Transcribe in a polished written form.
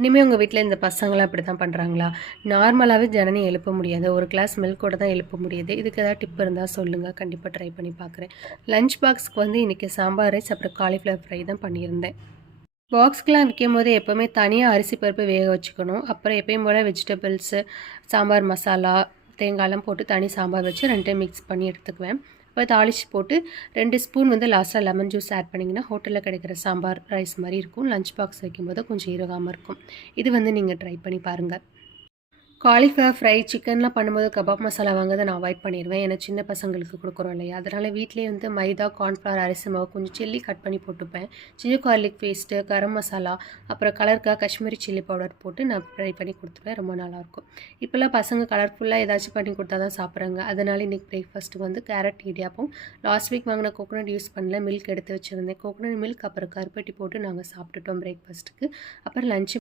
இனிமேல் உங்கள் வீட்டில் இந்த பசங்களாம் இப்படி தான் பண்ணுறாங்களா? நார்மலாகவே ஜனனி எழுப்ப முடியாது. ஒரு கிளாஸ் மில்கோட தான் எழுப்ப முடியுது. இதுக்கு ஏதாவது டிப் இருந்தால் சொல்லுங்கள். கண்டிப்பாக ட்ரை பண்ணி பார்க்குறேன். லஞ்ச் பாக்ஸ்க்கு வந்து இன்றைக்கி சாம்பார் ரைஸ் அப்புறம் காலிஃப்ளவர் ஃப்ரை தான் பண்ணியிருந்தேன். பாக்ஸ்க்கெலாம் வைக்கும்போது எப்போவுமே தனியாக அரிசி பருப்பு வேக வச்சுக்கணும். அப்புறம் எப்பயும் போல் வெஜிடபிள்ஸு, சாம்பார் மசாலா, தேங்காய்லாம் போட்டு தனி சாம்பார் வச்சு 2டைம் மிக்ஸ் பண்ணி எடுத்துக்குவேன். இப்போ தாளித்து போட்டு 2 ஸ்பூன் வந்து லாஸ்ட்டாக லெமன் ஜூஸ் ஆட் பண்ணிங்கன்னா ஹோட்டலில் கிடைக்கிற சாம்பார் ரைஸ் மாதிரி இருக்கும். லஞ்ச் பாக்ஸ் வைக்கும்போது கொஞ்சம் இறுகாமல் இருக்கும். இது வந்து நீங்கள் ட்ரை பண்ணி பாருங்கள். காலிஃப்ளவர் ஃப்ரை சிக்கன்லாம் பண்ணும்போது கபாப் மசாலா வாங்குறதை நான் அவாய்ட் பண்ணிடுவேன். ஏன்னா சின்ன பசங்களுக்கு கொடுக்குறோம் இல்லையா? அதனால் வீட்டிலேயே வந்து மைதா, கார்ன்ஃப்ளவர், அரிசி மாவு, கொஞ்சம் சில்லி கட் பண்ணி போட்டுப்பேன். Ginger garlic paste, garam masala, அப்புறம் கலருக்காக காஷ்மீரி சில்லி பவுடர் போட்டு நான் ஃப்ரை பண்ணி கொடுத்துருவேன். ரொம்ப நல்லாயிருக்கும். இப்போல்லாம் பசங்க கலர்ஃபுல்லாக ஏதாச்சும் பண்ணி கொடுத்தா தான் சாப்பிட்றாங்க. அதனால் இன்றைக்கி பிரேக்ஃபாஸ்ட்டுக்கு வந்து கேரட் இடியாப்பம், லாஸ்ட் வீக் வாங்கின கோகோனட் யூஸ் பண்ணல, மில்க் எடுத்து வச்சுருந்தேன். கோகோனட் மில்க் அப்புறம் கருப்பட்டி போட்டு நாங்கள் சாப்பிட்டுட்டோம் பிரேக்ஃபாஸ்ட்டுக்கு. அப்புறம் லஞ்ச்